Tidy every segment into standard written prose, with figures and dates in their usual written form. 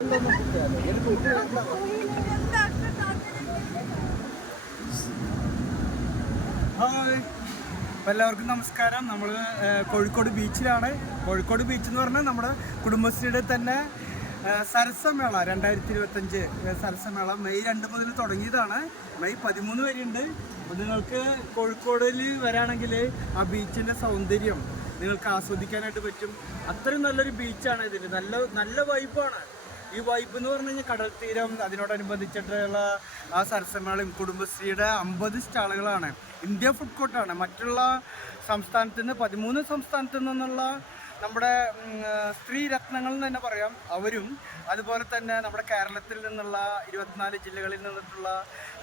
Hi, അപ്പോൾ എല്ലാവർക്കും നമസ്കാരം. നമ്മൾ കോഴിക്കോട് ബീച്ചിലാണ്. കോഴിക്കോട് ബീച്ച് എന്ന് പറഞ്ഞാൽ നമ്മുടെ കുടുംബശ്രീയുടെ തന്നെ സരസമേള 2025 സരസമേള മെയ് 2 മുതൽ തുടങ്ങിയതാണ്. മെയ് 13 വരെയുണ്ട്. അപ്പോൾ നിങ്ങൾക്ക് കോഴിക്കോടിൽ വരാണെങ്കിൽ ആ ബീച്ചിൻ്റെ സൗന്ദര്യം നിങ്ങൾക്ക് ആസ്വദിക്കാനായിട്ട് പറ്റും. അത്രയും നല്ലൊരു ബീച്ചാണ് ഇതിൽ. നല്ല വൈബാണ്. ഈ വൈബ് എന്ന് പറഞ്ഞു കഴിഞ്ഞാൽ കടൽ തീരം, അതിനോടനുബന്ധിച്ചിട്ടുള്ള ആ സരസമേളയും കുടുംബശ്രീയുടെ 50 സ്റ്റാളുകളാണ്. India food കോർട്ടാണ്. മറ്റുള്ള സംസ്ഥാനത്തു നിന്ന് 13 സംസ്ഥാനത്തു നിന്നുള്ള നമ്മുടെ സ്ത്രീ രത്നങ്ങൾ എന്ന് തന്നെ പറയാം അവരും, അതുപോലെ തന്നെ നമ്മുടെ കേരളത്തിൽ നിന്നുള്ള 24 ജില്ലകളിൽ നിന്നിട്ടുള്ള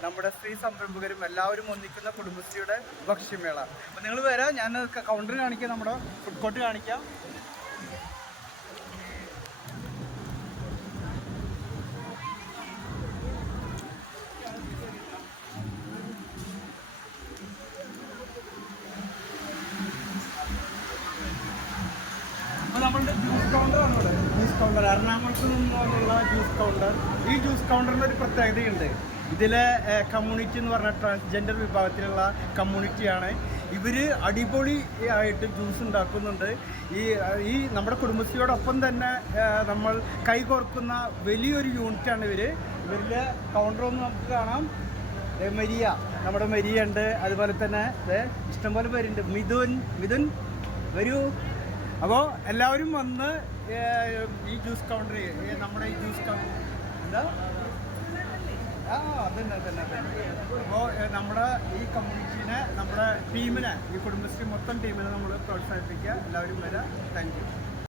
നമ്മുടെ സ്ത്രീ സംരംഭകരും എല്ലാവരും ഒന്നിക്കുന്ന കുടുംബശ്രീയുടെ ഭക്ഷ്യമേള. അപ്പോൾ നിങ്ങൾ വരാം. ഞാൻ കൗണ്ടർ കാണിക്കാം, നമ്മുടെ ഫുഡ് കോർട്ട് കാണിക്കാം. നമ്മളുടെ ജ്യൂസ് കൗണ്ടറാണ് ഇവിടെ. ജ്യൂസ് കൗണ്ടർ എറണാകുളത്ത് നിന്നുള്ള ജ്യൂസ് കൗണ്ടർ. ഈ ജ്യൂസ് കൗണ്ടറിന് ഒരു പ്രത്യേകതയുണ്ട്. ഇതിലെ കമ്മ്യൂണിറ്റി എന്ന് പറഞ്ഞാൽ ട്രാൻസ്ജെൻഡർ വിഭാഗത്തിലുള്ള കമ്മ്യൂണിറ്റിയാണ്. ഇവർ അടിപൊളി ആയിട്ട് ജ്യൂസ് ഉണ്ടാക്കുന്നുണ്ട്. ഈ നമ്മുടെ കുടുംബശ്രീയോടൊപ്പം തന്നെ നമ്മൾ കൈകോർക്കുന്ന വലിയൊരു യൂണിറ്റാണ് ഇവരിലെ കൗണ്ടറൊന്ന് നമുക്ക് കാണാം. മരിയ, നമ്മുടെ മരിയ ഉണ്ട്. അതുപോലെ തന്നെ ഇഷ്ടംപോലെ പേരുണ്ട്. മിഥുൻ വരൂ. അപ്പോൾ എല്ലാവരും വന്ന് ഈ ജ്യൂസ് കൗണ്ടറിൽ നമ്മുടെ ഈ ജ്യൂസ് കൗണ്ടർ എന്താ അതന്നെ. അപ്പോൾ നമ്മുടെ ഈ കമ്മ്യൂണിറ്റീനെ, നമ്മുടെ ടീമിനെ, ഈ കുടുംബശ്രീ മൊത്തം ടീമിനെ നമ്മൾ പ്രോത്സാഹിപ്പിക്കുക. എല്ലാവരും വരാം. Thank you.